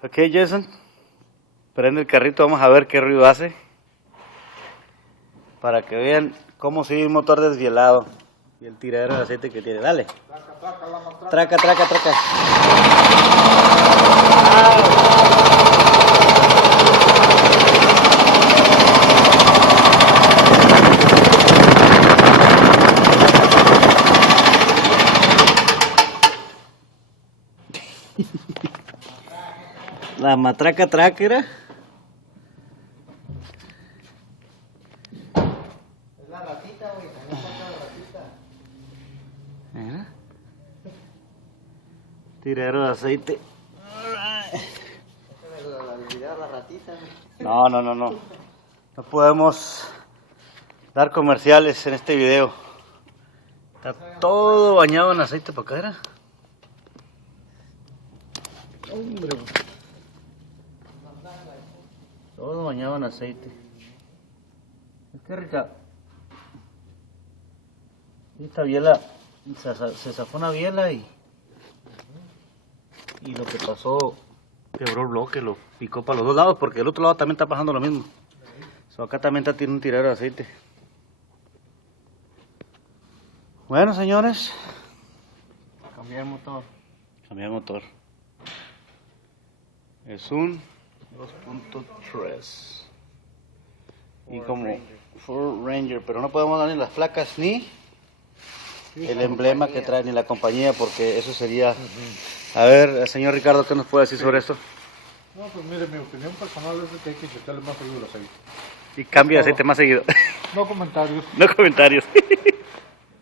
Ok, Jason, prende el carrito, vamos a ver qué ruido hace. Para que vean cómo sigue un motor desvielado. Y el tiradero de aceite que tiene. Dale. Traca, traca, traca. La matraca traquera. Es la ratita, güey, también falta la ratita. Mira. Tiradero de aceite. Déjame olvidar la ratita, güey. No. No podemos dar comerciales en este video. Está todo bañado en aceite para acá, ¿era? Hombre. Todo bañado en aceite. Es que rica. Y esta biela, se zafó una biela y lo que pasó, quebró el bloque, lo picó para los dos lados, porque el otro lado también está pasando lo mismo. Acá también tiene un tiradero de aceite. Bueno, señores, Cambiar el motor. cambiar el motor. Es un 2.3 y como Ford Ranger, pero no podemos dar ni las placas ni el emblema que trae ni la compañía, porque eso sería... A ver, señor Ricardo, ¿qué nos puede decir sobre esto? No, pues mire, mi opinión personal es que hay que inyectarle más seguido el aceite. Y cambia de aceite más seguido. No comentarios. No comentarios.